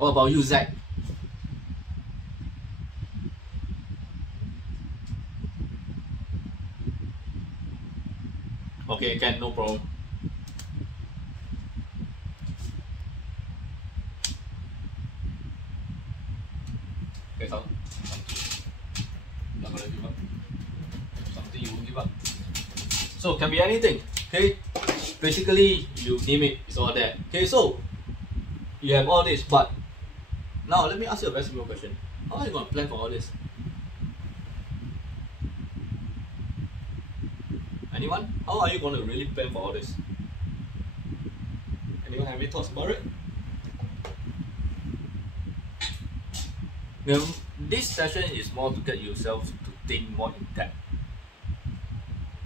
What about you, Zach? Okay, can, no problem. Okay, not gonna give up. Something you won't give up. So can be anything. Okay, basically you name it, it's all there. Okay, so you have all this, but now let me ask you a very simple question. How are you gonna plan for all this? Anyone? How are you gonna really plan for all this? Anyone have any thoughts about it? Now, this session is more to get yourself to think more in depth,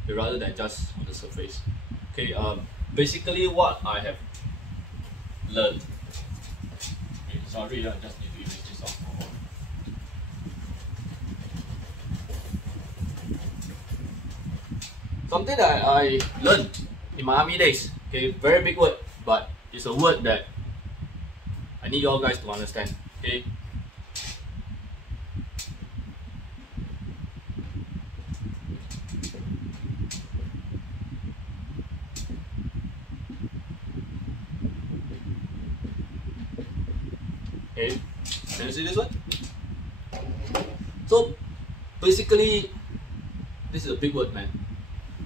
rather than just on the surface. Okay, basically what I have learned. Okay, sorry, I just need to erase this off. Something that I learned in my army days. Okay, very big word, but it's a word that I need you all guys to understand. Okay. Okay, can you see this one? So basically, this is a big word, man.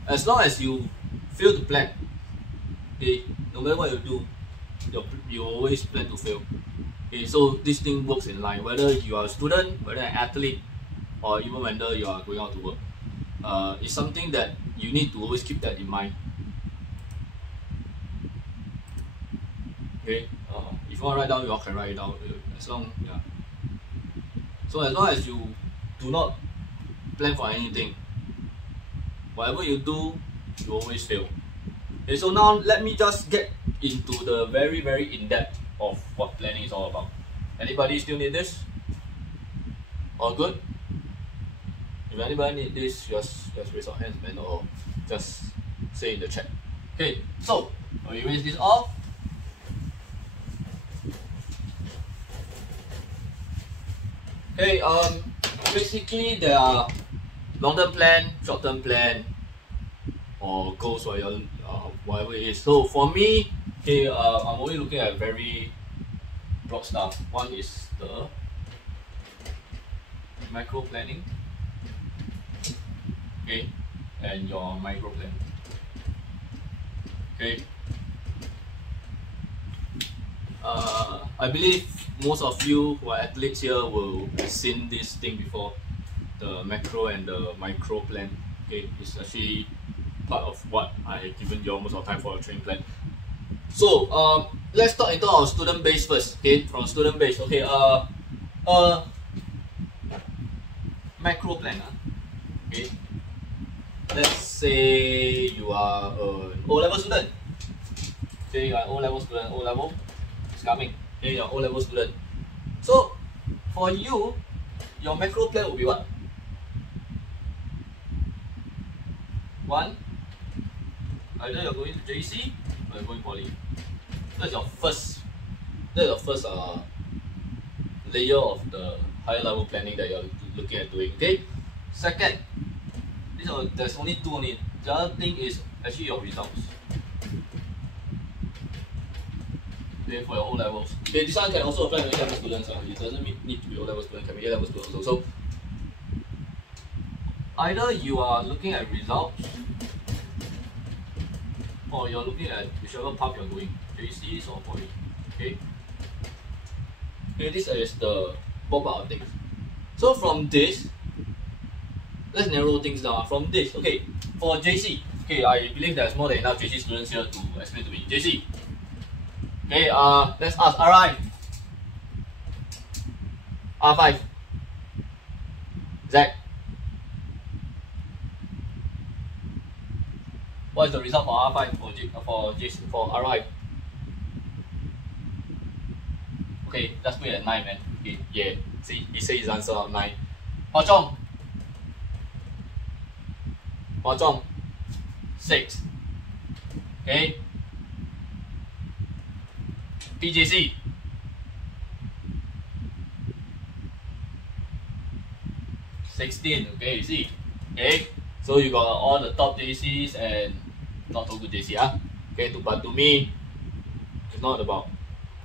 As long as you fail to plan, okay, no matter what you do, you always plan to fail. Okay, so this thing works in line, whether you are a student, whether an athlete, or even whether you are going out to work. It's something that you need to always keep that in mind. Okay, if you want to write down, you all can write it down. So as long as you do not plan for anything, whatever you do, you always fail. Okay, so now let me just get into the very in-depth of what planning is all about. Anybody still need this? All good? If anybody need this, just raise your hands, man, or just say in the chat. Okay, so I'll erase this off. Okay, basically there are long-term plan, short-term plan, or goals for your whatever it is. So for me, okay, I'm only looking at very broad stuff. One is the macro planning, okay, and your micro plan. Okay. I believe most of you who are athletes here will have seen this thing before, the macro and the micro plan. Okay, it's actually part of what I've given you most of the time for a training plan. So let's talk into our student base first. Okay, from student base. Okay, macro plan. Okay, let's say you are an O-level student. Okay, you are an O-level student. O-level is coming. Okay, you're an O-level student. So for you, your macro plan will be what? One, either you're going to JC or you're going poly. That's your first layer of the higher level planning that you're looking at doing. Okay. Second, there's only two only. The other thing is actually your results. Okay, for your O levels. Okay, this one can also apply to A-level students. It doesn't need to be O-level student, it can be A-level students also. So either you are looking at results, or you're looking at whichever path you're going, JCs or poly. Okay. Okay, this is the ballpark of things. So from this, let's narrow things down. From this, okay, for JC, okay, I believe there's more than enough JC students here to explain to me. JC. Okay, let's ask RI. R5. Zach. What is the result for R5 for RI? Okay, let's put it at 9, man. Okay, yeah. See, he says his answer out 9. Hua Zhong. 6. Okay. PJC. 16. Okay, you see. Okay, so you got all the top JCs and not so good JC. Okay, but to me, it's not about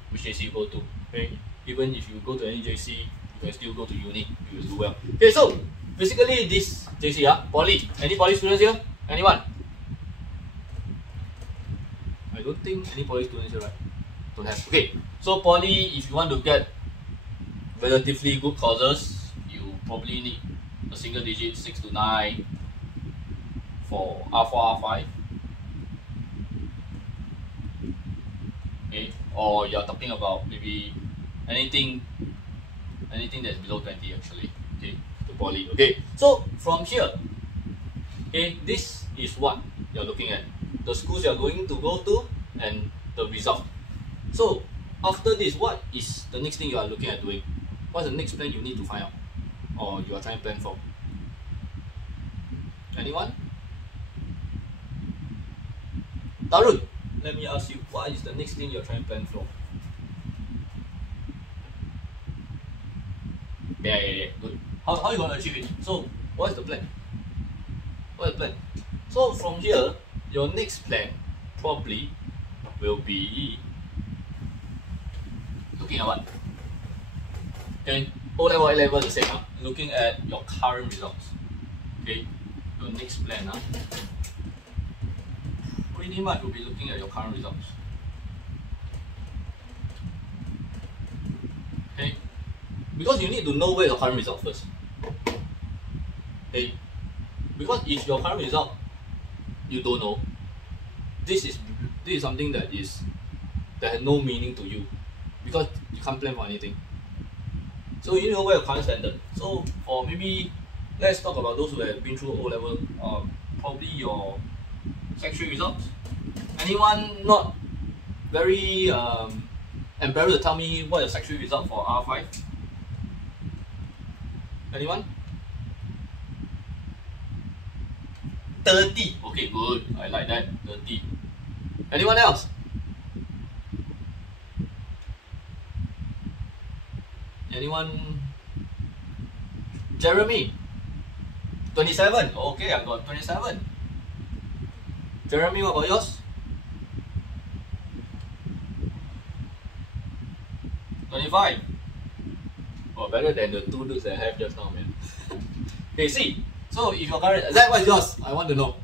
which JC you go to. Okay, even if you go to any JC, you can still go to uni. You will do well. Okay, so basically this JC, poly. Any poly students here? Anyone? I don't think any poly students here, right? Don't have. Okay, so poly, if you want to get relatively good courses, you probably need a single digit 6 to 9 for R4, R5. Okay, or you're talking about maybe anything that's below 20 actually. Okay, to poly. Okay, so from here, okay, this is what you're looking at. The schools you're going to go to and the result. So after this, what is the next thing you are looking at doing? What's the next plan you need to find out, or you are trying to plan for? Anyone? Darun, let me ask you, what is the next thing you're trying to plan for? Yeah, good. How are you going to achieve it? So, what is the plan? What is the plan? So, from here, your next plan probably will be looking at what? Okay, O level, A level, the same. Looking at your current results. Okay, your next plan. Pretty much will be looking at your current results. Okay, because you need to know where your current result first. Okay, because if your current result you don't know, this is something that has no meaning to you, because you can't plan for anything. So you know where your current standard. So or maybe let's talk about those who have been through O level, probably your Sec 3 results. Anyone not very embarrassed to tell me what your Sec 3 result for R5? Anyone? 30. Okay, good. I like that. 30. Anyone else? Anyone? Jeremy? 27. Okay, I got 27. Jeremy, what about yours? 25. Oh, better than the 2 dudes that I have just now, man. Okay, see. So if your current, Zach, what is yours? I want to know.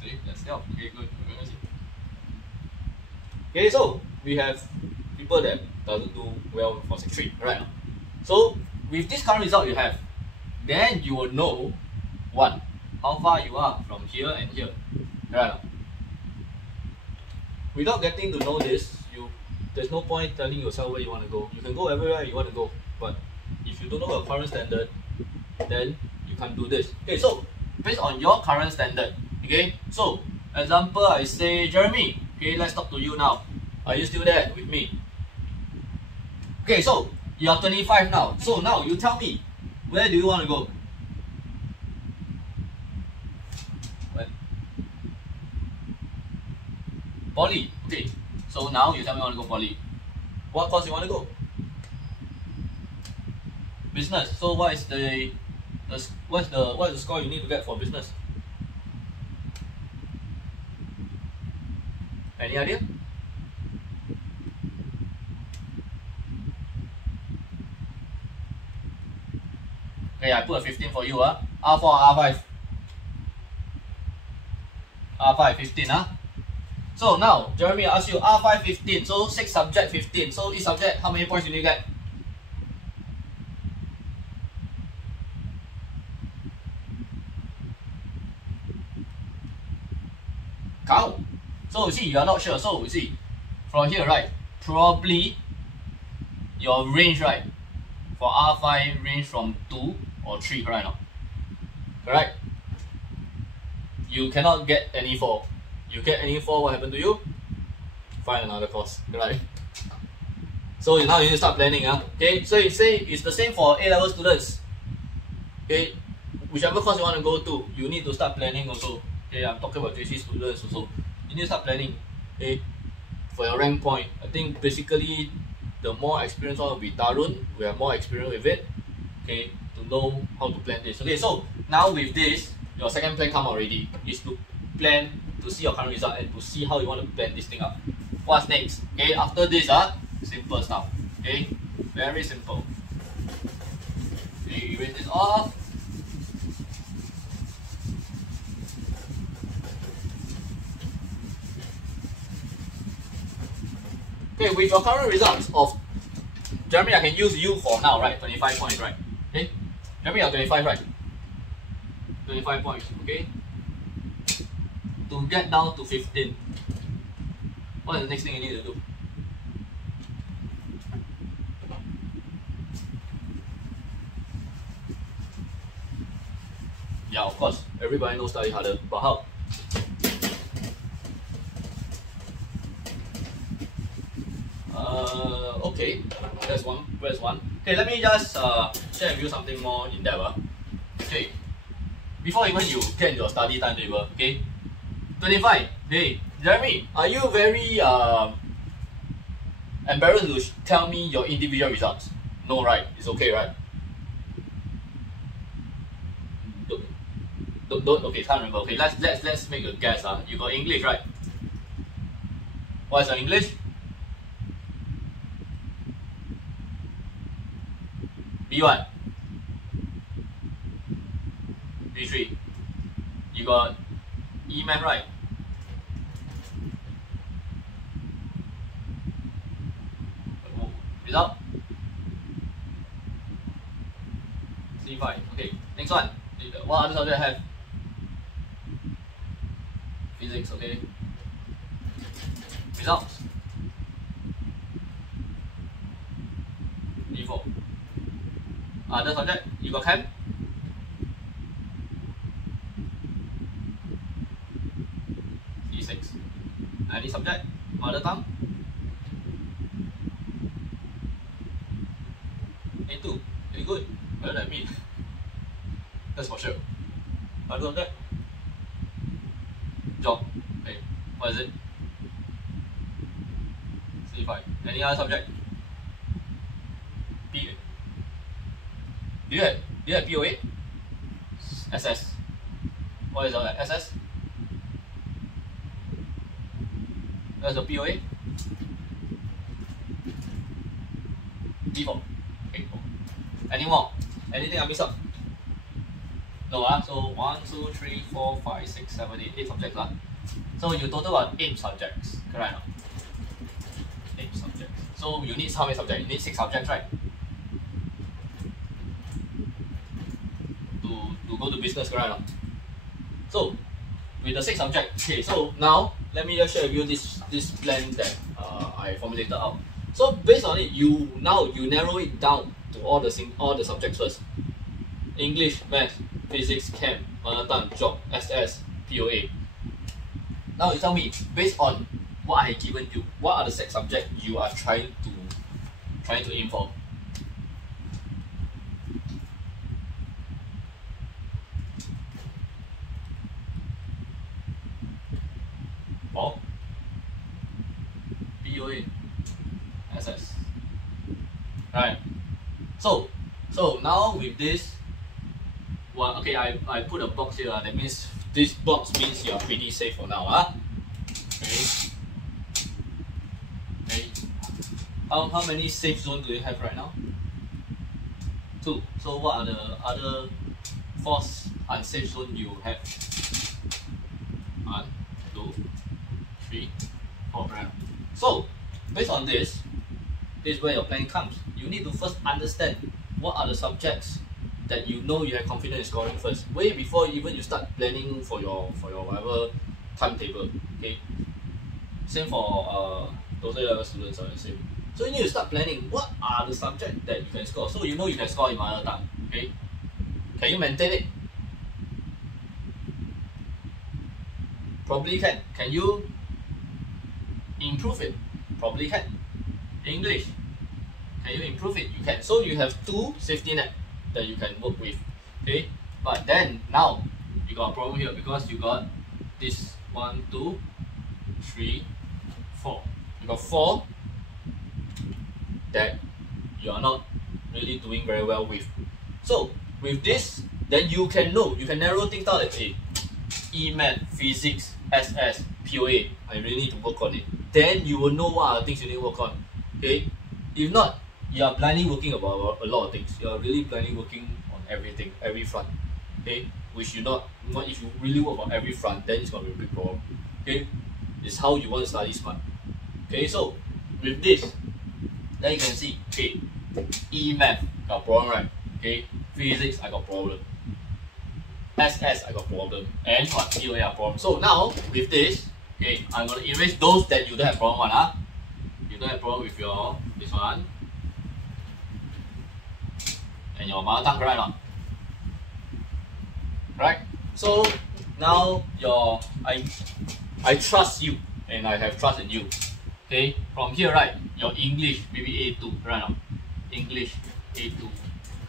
See, that's help. Okay, good. Okay, so we have people that doesn't do well for Sec 3, right? So with this current result you have, then you will know one, how far you are from here and here, right? Without getting to know this, there's no point telling yourself where you want to go. You can go everywhere you want to go, but if you don't know your current standard, then you can't do this. Okay, so based on your current standard, okay, so example, I say Jeremy, okay, let's talk to you now. Are you still there with me? Okay, so you are 25 now. So now you tell me, where do you want to go? Where? Poly. Okay. So now you tell me you want to go poly. What course you want to go? Business. So what is the score you need to get for business? Any idea? Okay, I put a 15 for you. R4, R5. R5, 15. So now, Jeremy, I ask you, R5, 15. So 6 subject, 15. So each subject, how many points do you get? Count. So you see, you are not sure. So you see, from here, right, probably your range, right, for R5 range from 2 or 3, correct or not? Correct? You cannot get any 4. You get any 4, what happened to you? Find another course, right? So now you need to start planning. Okay, so you say it's the same for A-level students. Okay, whichever course you want to go to, you need to start planning also. Okay, I'm talking about JC students also. You need to start planning. Okay, for your rank point. I think basically the more experienced one will be Darun. We have more experience with it, okay, to know how to plan this. Okay, so now with this, your second plan come already is to plan to see your current result and to see how you want to plan this thing up. What's next? Okay, after this, simple stuff. Okay, very simple. Okay, erase this off. Okay, with your current results of Jeremy, I can use you for now, right? 25 points, right? Okay, Jeremy, you are 25, right? 25 points, okay? To get down to 15, what is the next thing you need to do? Yeah, of course, everybody knows study harder, but how? Okay, that's one. Where's one? Okay, let me just share with you something more in depth. Okay, before even you get your study timetable, okay, 25. Hey, Jeremy, are you very embarrassed to tell me your individual results? No, right? It's okay, right? Don't. Okay, can't remember. Okay, let's make a guess. You got English, right? What is your English? B1, B3. You got E-Math, right? Result? C5. Okay, next one. What other subject have? Physics, okay. Results? D4. Other subject, you got Chem? D6. Any subject? Mother tongue? A2. Very good. Better than me. That's for sure. Other subject? Job. Okay. What is it? C5. Any other subject? P. Do you have POA? SS. What is that? SS? That's the POA? D4. Okay. Any more? Anything I miss up? No, so 1, 2, 3, 4, 5, 6, 7, 8 subjects. So you total got 8 subjects, correct? 8 subjects. So you need how many subjects? You need 6 subjects, right? To go to business, correct? So with the 6 subjects, okay, so now let me just share with you this plan that I formulated out. So based on it, you narrow it down to all the subjects first. English, Math, Physics, Chem, Mother Tongue, Geog, SS, POA. Now you tell me, based on what I have given you, what are the 6 subjects you are trying to aim for? Oh, POA, SS. Right. So now with this, well, okay, I put a box here. That means this box means you're pretty safe for now. Okay. Okay. How many safe zones do you have right now? 2. So what are the other 4 unsafe zones you have? 1, 2, 3, 4. Right? So based on this is where your plan comes. You need to first understand what are the subjects that you know you have confidence in scoring first, way before even you start planning for your whatever timetable. Okay. Same for those level students are the same. So you need to start planning what are the subjects that you can score. So you know you can score in mother tongue. Okay. Can you maintain it? Probably can. Can you improve it? Probably can. English. Can you improve it? You can. So you have 2 safety net that you can work with. Okay. But then now you got a problem here because you got this 1, 2, 3, 4. You got 4 that you are not really doing very well with. So with this, then you can narrow things down like, hey, E-Math, Physics, SS, POA, I really need to work on it. Then you will know what are the things you need to work on. Okay? If not, you are blindly working about a lot of things. You are really blindly working on everything, every front. Okay? Which if you really work on every front, then it's gonna be a big problem. Okay? It's how you want to study smart. Okay, so with this, then you can see, okay, E-Math got problem, right? Okay, Physics I got problem. SS I got problem, and what POA I problem. So now with this, okay, I'm gonna erase those that you don't have problem one. You don't have problem with your this one and your mother tongue, correct or not? Right? So now I trust you and I have trust in you. Okay, from here, right, your English maybe A2, right now. English A2,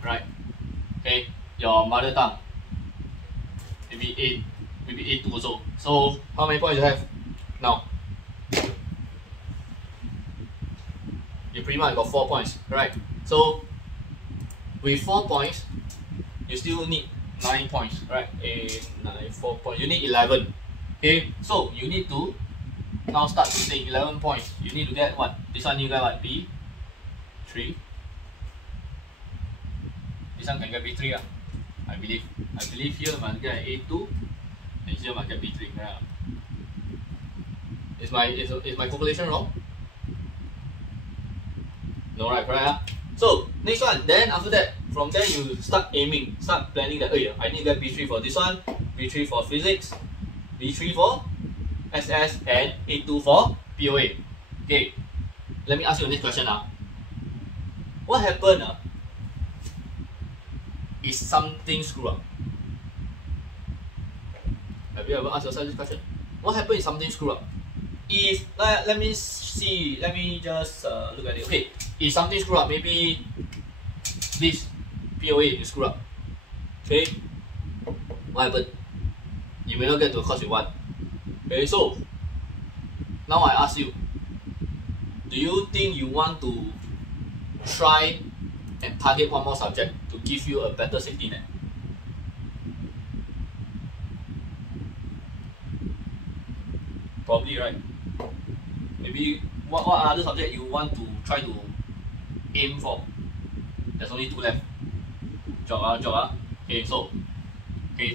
right? Okay, your mother tongue maybe A2 also. So how many points you have now? You pretty much got 4 points, right? So with 4 points, you still need 9 points, right? 8, 9, 4 points. You need 11. Okay, so you need to now start to take 11 points. You need to get what? This one you get what? B3. This one can get B3. I believe. I believe here must get A2 and here must get B3. Yeah. Is my calculation wrong? No, right, correct. So next one, then after that, from there you start aiming, start planning that, oh yeah, I need to get B3 for this one, B3 for Physics, B3 for SS, and A2 for POA. Okay, let me ask you the next question now. What happened is something screwed up? Have you ever asked yourself this question? What happened is something screwed up? If, let me see, let me just look at it. Okay, if something screwed up, maybe this POA is screwed up. Okay, what happened? You may not get to the course you want. Okay, so now I ask you, do you think you want to try and target one more subject to give you a better safety net? Probably, right? Maybe what other subject you want to try to aim for? There's only 2 left. Jog. Okay, so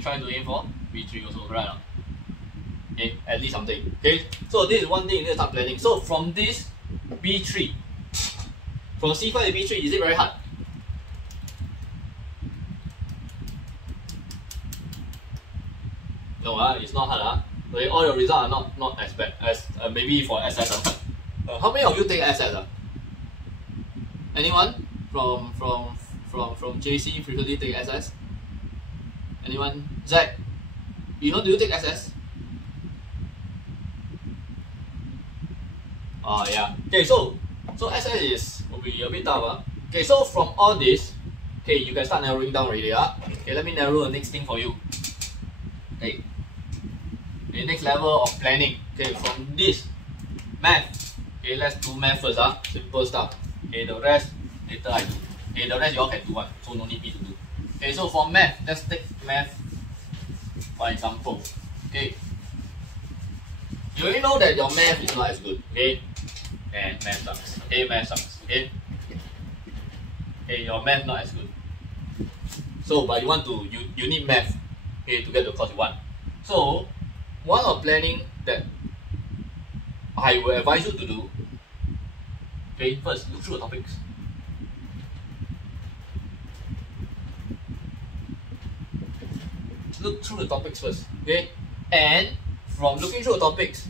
try to aim for B3 also, right? Okay, at least something. Okay, so this is one thing you need to start planning. So from this B3, from C5 to B3, is it very hard? No, it's not hard. Okay, all your results are not as bad as maybe for SS. How many of you take SS? Anyone from JC frequently take SS? Anyone? Zach, do you take SS? Yeah. Okay, so SS will be a bit tough. Okay, so from all this, okay, you can start narrowing down already. Okay, let me narrow the next thing for you. Okay. The next level of planning. Okay, from this math. Okay, let's do math first. Simple stuff. Okay, the rest later I do. Okay, the rest you all can do one, so no need me to do. Okay, so for math, let's take math for example. Okay, you already know that your math is not as good. Okay, and math sucks. Okay, math sucks. Okay, your math not as good. So, but you need math. Okay, to get the course you want. So, one of planning that I will advise you to do. Okay, first look through the topics. Look through the topics first. Okay, and from looking through the topics,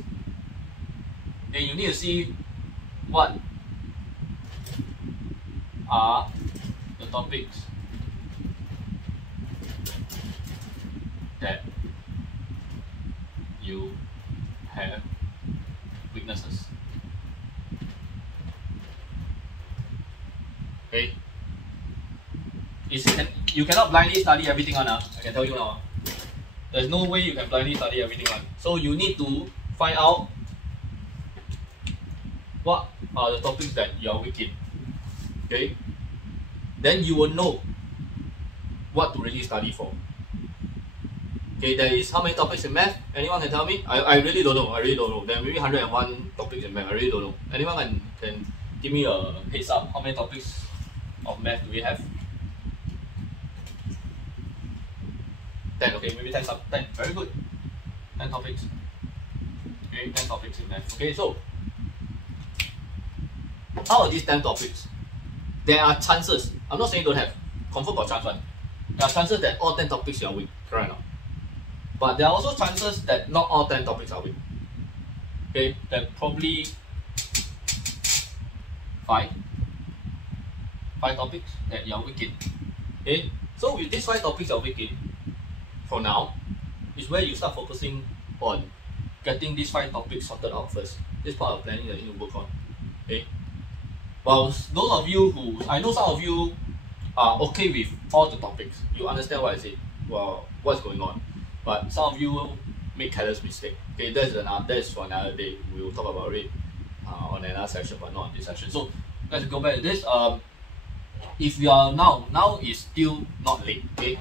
then you need to see what are the topics that you have weaknesses. Okay, you cannot blindly study everything on. I can tell you now. There's no way you can blindly study everything on. So you need to find out what are the topics that you are weak in. okay, then you will know what to really study for. Okay, there is how many topics in math? Anyone can tell me? I really don't know. I really don't know. There are maybe 101 topics in math. I really don't know. Anyone can give me a heads up? How many topics of math do we have? 10. Okay, maybe 10. 10. Very good. 10 topics. Okay, 10 topics in math. Okay, so how are these 10 topics? There are chances. I'm not saying don't have. Confirm got chance one. There are chances that all 10 topics you are weak. Correct or not? But there are also chances that not all 10 topics are weak. Okay, there are probably 5 topics that you are weak in. Okay, so with these 5 topics you are weak in, for now, is where you start focusing on getting these 5 topics sorted out first. This part of planning that you need to work on. Okay. Well, those of you who, I know some of you are okay with all the topics. You understand what I say. Well, what's going on. But some of you make careless mistake. Okay, that's for another day. We will talk about it on another session, but not on this session. So let's go back to this. If you are now is still not late. Okay,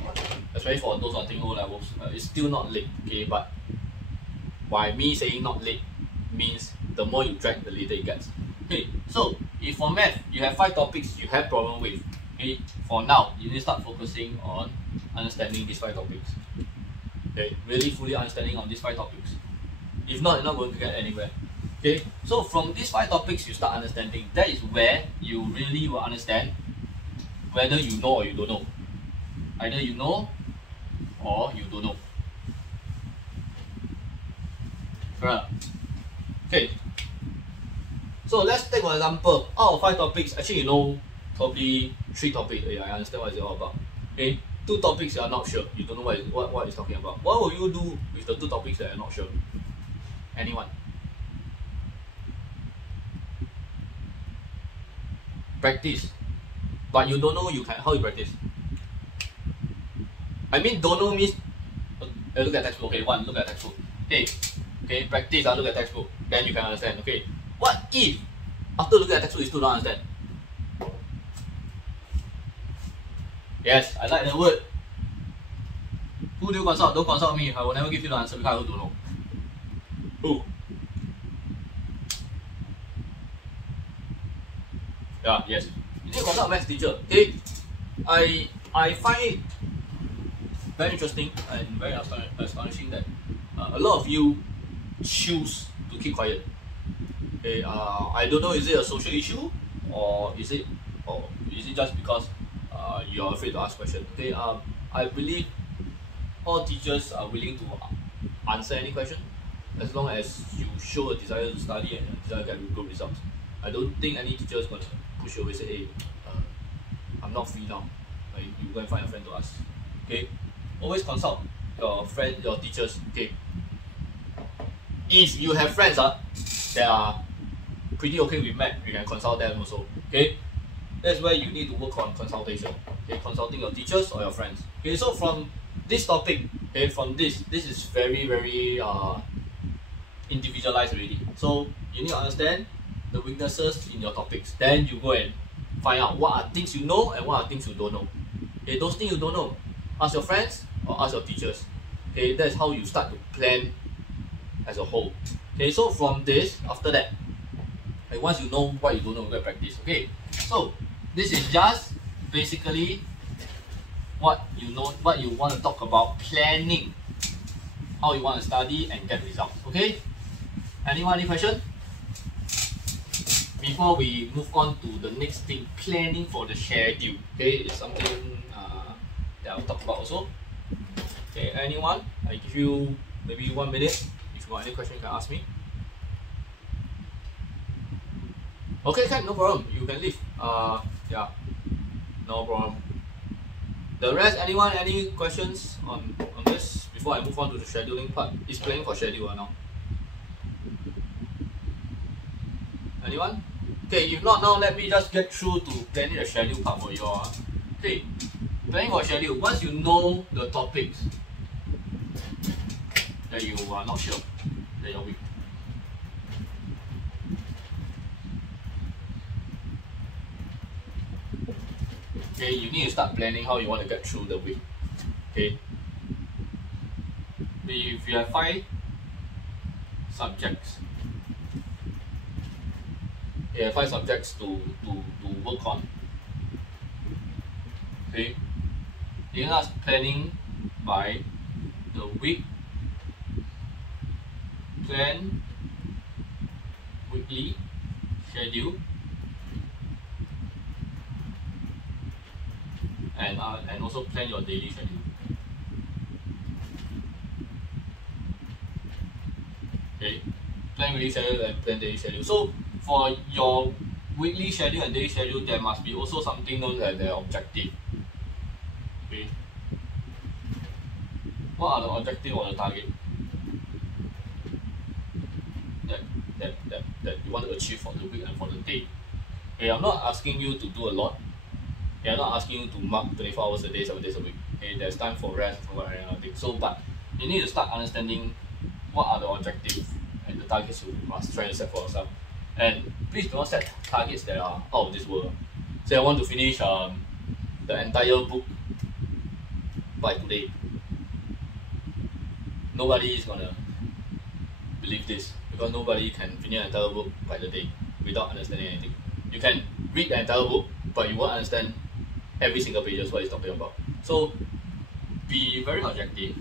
especially for those who are taking O levels, it's still not late. Okay, but by me saying not late means the more you drag, the later it gets. Okay, so if for math you have 5 topics you have problem with, okay, for now you need to start focusing on understanding these 5 topics. Okay, really fully understanding on these 5 topics. If not, you're not going to get anywhere. Okay, so from these 5 topics you start understanding. That is where you really will understand whether you know or you don't know. Either you know or you don't know. Right. Okay. So let's take for example, out of 5 topics, actually you know probably 3 topics. Yeah, I understand what it's all about. Okay, 2 topics you are not sure. You don't know what it's talking about. What will you do with the 2 topics that you're not sure? Anyone? Practice. But you don't know how you practice. I mean, don't know means look at textbook. Okay, look at textbook. Okay, practice. Look at textbook. Then you can understand. Okay, what if after looking at textbook you still don't understand? Yes, I like the word. Who do you consult? Don't consult me. I will never give you the answer because I don't know. Who? Yeah, yes. You need to consult a maths teacher. Okay, I find it very interesting and very astonishing that a lot of you choose to keep quiet. Okay, I don't know, is it a social issue or is it just because you're afraid to ask questions? Okay, I believe all teachers are willing to answer any question as long as you show a desire to study and a desire to get good results. I don't think any teacher is going to push you away and say, hey, I'm not free now. You go and find a friend to ask. Okay, always consult your friend, your teachers. Okay, if you have friends that are pretty okay with math, you can consult them also. Okay, that's where you need to work on consultation. Okay, consulting your teachers or your friends. Okay, so from this topic, okay, from this is very individualized already. So you need to understand the weaknesses in your topics. Then you go and find out what are things you know and what are things you don't know. Okay, those things you don't know, ask your friends or ask your teachers. Okay, that's how you start to plan as a whole. Okay, so from this, after that, once you know what you don't know, you go and practice. Okay, so this is just basically what you know, what you want to talk about, planning how you want to study and get results. Okay, anyone, any question? Before we move on to the next thing, planning for the schedule. Okay, it's something that I'll talk about also. Okay, anyone? I give you maybe 1 minute. If you got any question, you can ask me. Okay, no problem. You can leave. Yeah, no problem. The rest, anyone, any questions on this before I move on to the scheduling part? It's planning for schedule now. Anyone? Okay, if not now, let me just get through to planning the schedule part for you all. Okay, planning for schedule. Once you know the topics that you are not sure, that you're weak. Okay, you need to start planning how you want to get through the week. Okay. If you have 5 subjects, you have 5 subjects to work on. Okay. You start planning by the week. Plan weekly schedule and also plan your daily schedule. Okay, plan weekly schedule and plan daily schedule. So for your weekly schedule and daily schedule, there must be also something known as the objective. Okay, what are the objective or the target that you want to achieve for the week and for the day? Okay, I'm not asking you to do a lot. Okay, I'm not asking you to mark 24 hours a day, 7 days a week. Okay, there's time for rest, for anything. So, but you need to start understanding what are the objectives and the targets you must try to set for yourself. And please do not set targets that are out of this world. Say I want to finish the entire book by today. Nobody is gonna believe this because nobody can finish an entire book by the day without understanding anything. You can read the entire book, but you won't understand every single page what it's talking about. So be very objective.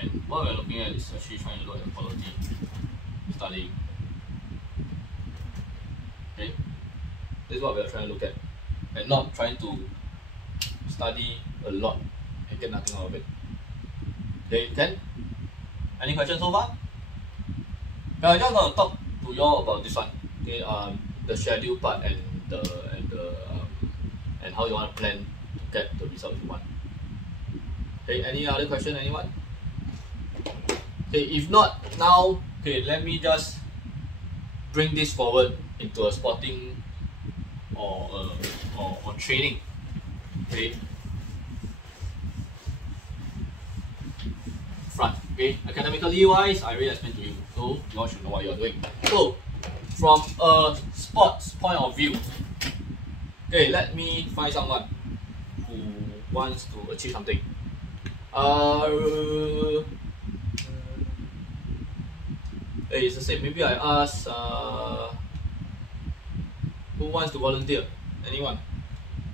And what we're looking at is actually trying to look at the quality studying. Okay? This is what we're trying to look at. And not trying to study a lot and get nothing out of it. Okay, Ken? Any questions so far? Now I'm just going to talk to you all about this one. Okay, the schedule part and and how you want to plan to get the result you want. Okay, any other question, anyone? Okay, if not now, okay, let me just bring this forward into a sporting or training. Okay. Front. Okay, academically wise, I already explained to you, so you all should know what you are doing. So, from a sports point of view, okay, let me find someone who wants to achieve something. It's the same. Maybe I ask who wants to volunteer? Anyone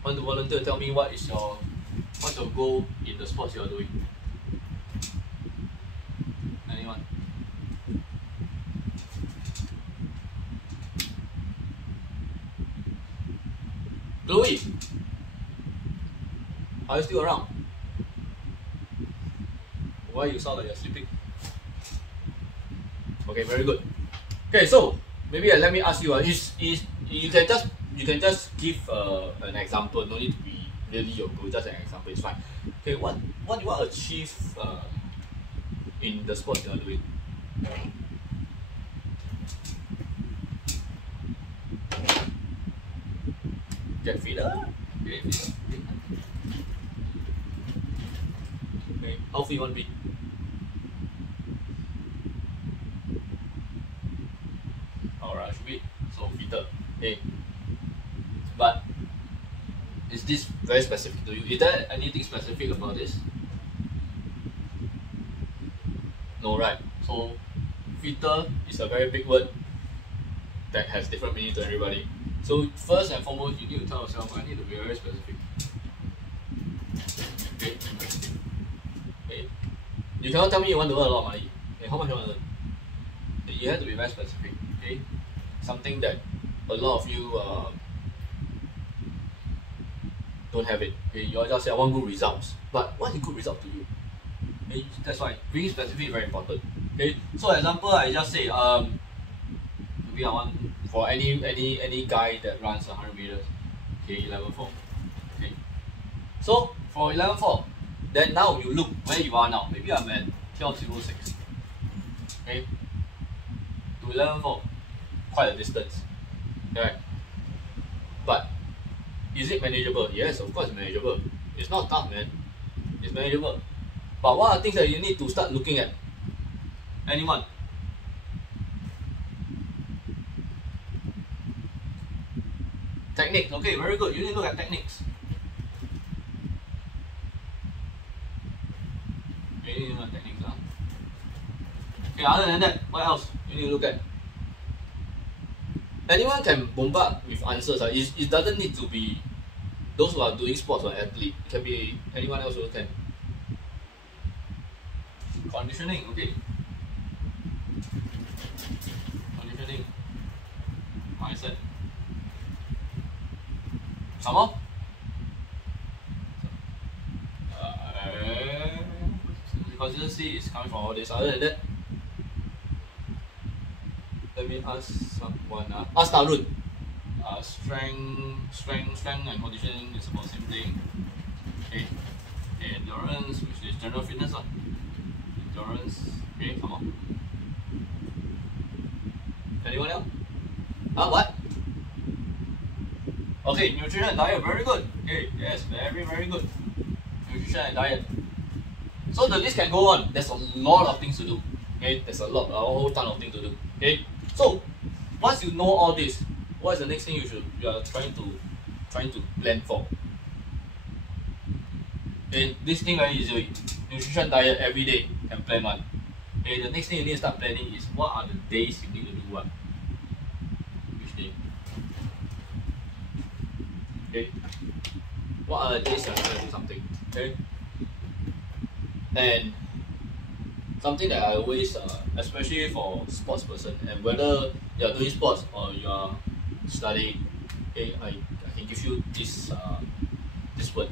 want to volunteer? Tell me what's your goal in the sports you are doing? Anyone? Chloe, are you still around? Why you sound like you're sleeping? Okay, very good. Okay, so maybe let me ask you. You can just give an example. No need to be really your goal. Just an example is fine. Okay, what do you want to achieve in the sport you are doing? Get fitter. Okay, how fit you want to be? Alright, should be so fitter. Okay, but is this very specific to you? Is there anything specific about this? No, right? So fitter is a very big word that has different meaning to everybody. So first and foremost, you need to tell yourself, I need to be very specific. Okay. Okay. You cannot tell me you want to earn a lot of money. Okay, how much you want to earn? You have to be very specific. Okay, something that a lot of you don't have it. Okay, you all just say I want good results, but what is good result to you? Okay, that's why being specific is very important. Okay, so example, I just say maybe I want for any guy that runs 100 meters. Okay, 11.4. Okay, so for 11.4, then now you look where you are now. Maybe I'm at 12.06. Okay, to 11.4, quite a distance. Right? But is it manageable? Yes, of course, manageable. It's not tough, man. It's manageable. But what are things that you need to start looking at? Anyone? Techniques. Okay, very good. You need to look at techniques. other than that, what else you need to look at? Anyone can bombard with answers. It doesn't need to be those who are doing sports or athlete. It can be anyone else who can. Conditioning, okay. Conditioning. Mindset. Some more? Consistency is coming from all this. Other than that, let me ask someone. Ask Tarun. Strength and conditioning is about the same thing. Okay. Endurance, which is general fitness. Endurance. Okay, come on. Anyone else? What? Okay, nutrition and diet, very good. Okay, yes, very good. Nutrition and diet. So the list can go on. There's a lot of things to do. Okay, there's a whole ton of things to do. Okay, so once you know all this, what is the next thing you are trying to plan for? Okay, this thing very easy. Nutrition, diet, every day can plan one. Okay, the next thing you need to start planning is what are the days you need to do what. Which day? Okay, what are the days you're trying to do something? Okay. And something that I always, especially for sports person, and whether you are doing sports or you are studying, okay, I can give you this word.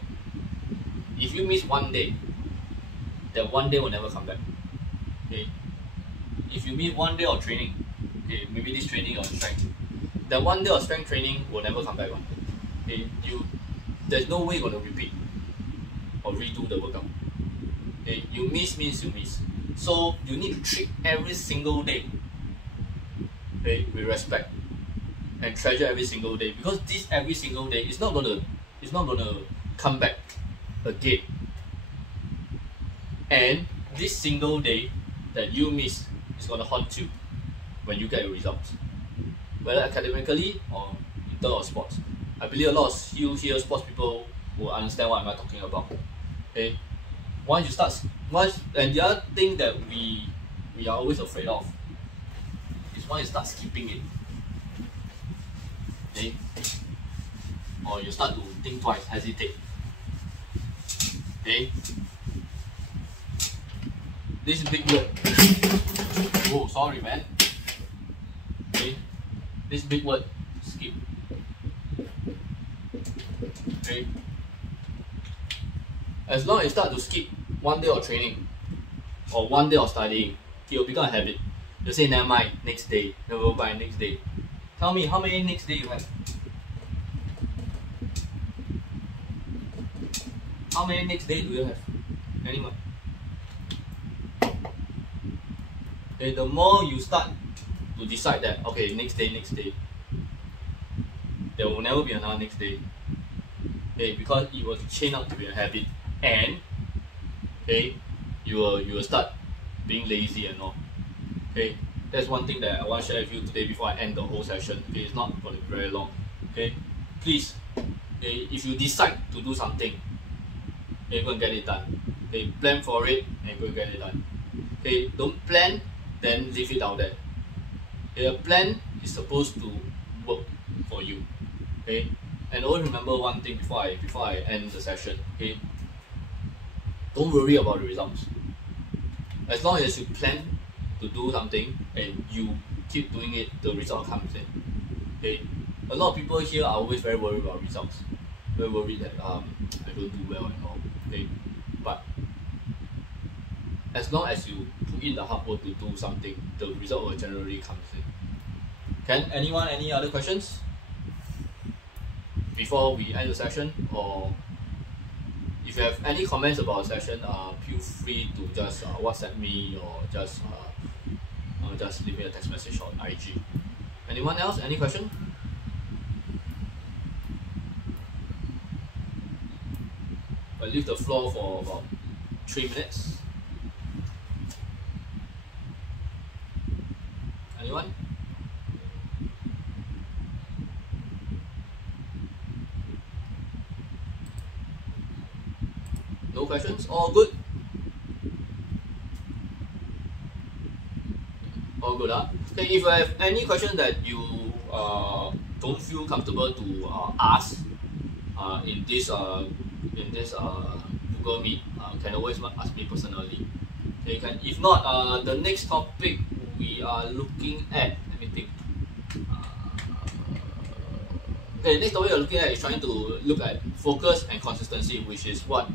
If you miss one day, that one day will never come back. Okay. If you miss one day of training, okay, maybe this training or strength, that one day of strength training will never come back. Okay, there's no way you're gonna repeat or redo the workout. Okay, you miss means you miss. So you need to treat every single day, okay, with respect and treasure every single day, because this every single day is not gonna come back again. And this single day that you miss is gonna haunt you when you get your results, whether academically or in terms of sports. I believe a lot of you here sports people will understand what I'm talking about. Okay. And the other thing that we are always afraid of is once you start skipping it, okay, or you start to think twice, hesitate, okay. This big word. Oh, sorry, man. Okay, this big word, skip. Okay. As long as you start to skip one day of training or one day of studying, it will become a habit. You say never mind, next day, never mind, next day. Tell me how many next day you have? How many next day do you have? Anyone? Okay, the more you start to decide that, okay, next day, there will never be another next day. Okay, because it will chain up to be a habit, and okay, you will start being lazy and all. Okay, that's one thing that I want to share with you today before I end the whole session. Okay, it's not going to be very long. Okay, please, okay, if you decide to do something, okay, go and get it done. Okay, plan for it and go and get it done. Okay, don't plan, then leave it out there. Okay, a plan is supposed to work for you. Okay, and always remember one thing before I end the session. Okay, don't worry about the results. As long as you plan to do something and you keep doing it, the result comes in. Okay, a lot of people here are always very worried about results. Very worried that I don't do well and all. Okay, but as long as you put in the hard work to do something, the result will generally come in. Can anyone, any other questions before we end the session? Or if you have any comments about the session, feel free to just WhatsApp me or just leave me a text message on IG. Anyone else? Any question? I leave the floor for about 3 minutes. Anyone? No questions? All good? good. Okay, if you have any question that you don't feel comfortable to ask in this Google Meet, can always ask me personally. Okay, can, if not, the next topic we are looking at, let me think. Okay, next topic we're looking at is trying to look at focus and consistency, which is what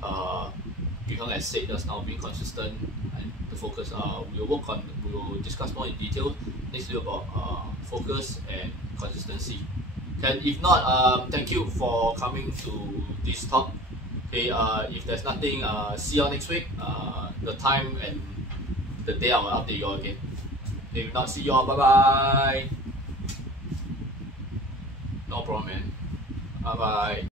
Yuheng has said just now, being consistent and the focus. We will discuss more in detail next video about focus and consistency. Okay, if not, thank you for coming to this talk. Okay, if there's nothing, see you all next week. The time and the day I will update you all again. Okay, if not, see you all. Bye bye. No problem, man. Bye bye.